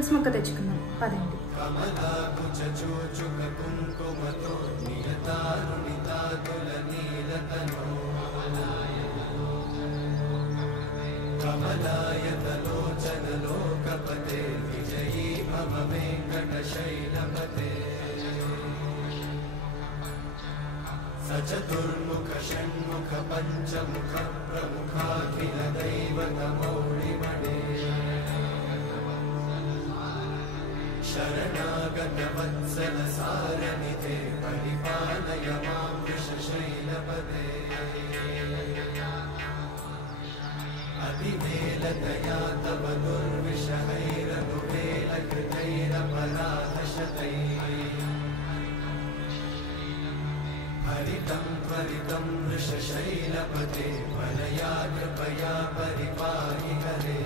తులసి మొక్క తెచ్చుకుందాం పదండి. सचतुर्मुख षण्मुख पंचमुख प्रमुखाखिल दैवतमौलिमणे शरणागत वत्सल सारनिधे परिपालय मां वृषशैलपदे अतिवेलतया तव दुर्विषहैरनुवेलकृतैरपराधशतैः हरितं त्वरितं वृषशैलपते वलया कृपया परिपाहि हरे।